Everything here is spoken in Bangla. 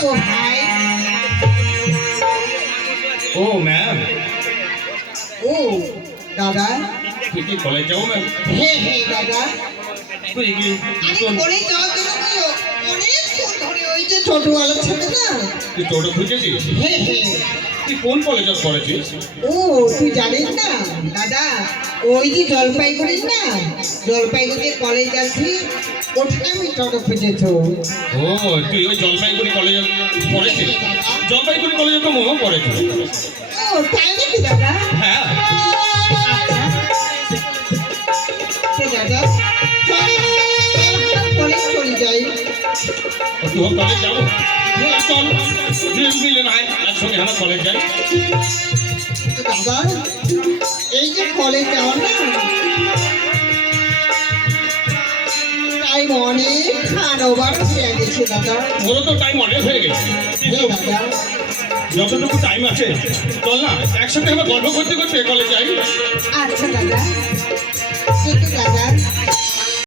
যাবো ভাই। ও ম্যাম, ও দাদা, তুই কি কলেজ যাবো ম্যাম? হ্যাঁ হ্যাঁ দাদা, তুই কি আমি কলেজ যাওয়ার জন্য কি অনেকক্ষণ ধরে ওই যে টোটোওয়ালা ছেলে না, তুই টোটো খুঁজেছিস? হ্যাঁ হ্যাঁ। তুই কোন কলেজে পড়েছিস? ও তুই জানিস না দাদা, ওই যে জলপাইগুড়ির না, জলপাইগুড়ির কলেজ আছে, ওখানে আমি টোটো খুঁজেছ। ও তুই ওই জলপাইগুড়ি কলেজে পড়েছিস? জলপাইগুড়ি কলেজে তো মোমো পড়েছিল। ও তাই নাকি দাদা? হ্যাঁ, দাদা কলেজ চলে যাই। তুই কলেজ যাবো? চল মিলে না একসঙ্গে আমার কলেজ যাই। দাদা এই যে কলেজ যাওয়ার না টাইম অনেক ওভার হয়ে গেছে দাদা। ওরও তো টাইম অনেক হয়ে গেছে। দাদা যতটুকু টাইম আছে চল না একসাথে আমরা গল্প করতে করতে কলেজ যাই। আচ্ছা দাদা।